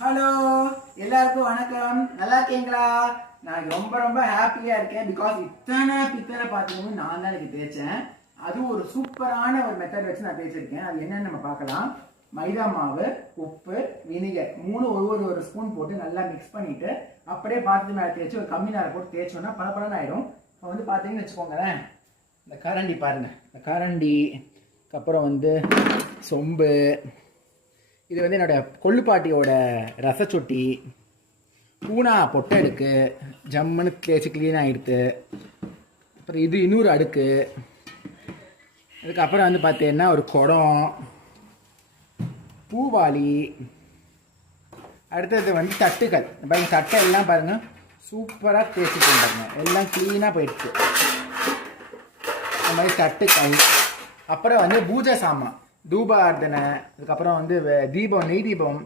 Hello, எல்லாருக்கும் வணக்கம். நல்லா இருக்கீங்களா? நான் ரொம்ப ரொம்ப ஹாப்பியா இருக்கேன். பிகாஸ் இத்தனை பித்தனை பார்த்தீங்கன்னா நான் தான் எனக்கு தேய்ச்சேன். அதுவும் ஒரு சூப்பரான ஒரு மெத்தட் வச்சு நான் தேய்ச்சிருக்கேன். அது என்னன்னு நம்ம பார்க்கலாம். மைதா மாவு, உப்பு, வினிகர் ஒரு ஸ்பூன் போட்டு நல்லா மிக்ஸ் பண்ணிட்டு அப்படியே பாத்திரம் மேலே தேய்ச்சி ஒரு கம்மி நேரம் போட்டு தேய்ச்சோன்னா பலப்பலன்னு ஆயிடும். இப்போ வந்து பார்த்தீங்கன்னு வச்சுக்கோங்களேன், இந்த கரண்டி பாருங்க, இந்த கரண்டி அப்புறம் வந்து சொம்பு, இது வந்து என்னோட கொள்ளுப்பாட்டியோட ரசச்சொட்டி, பூனா பொட்டை அடுக்கு ஜம்முன்னு தேய்ச்சி க்ளீன் ஆகிடுது. அப்புறம் இது இன்னொரு அடுக்கு. அதுக்கப்புறம் வந்து பார்த்தீங்கன்னா ஒரு குடம், பூவாளி, அடுத்தது வந்து தட்டுகள். பாருங்க, தட்டை எல்லாம் பாருங்கள் சூப்பராக தேய்ச்சிட்டு பாருங்க, எல்லாம் க்ளீனாக போயிடுச்சு. இந்த மாதிரி தட்டுக்கள். அப்புறம் வந்து பூஜை சாமான், தூபார்த்தனை, அதுக்கப்புறம் வந்து தீபம், நெய் தீபம்,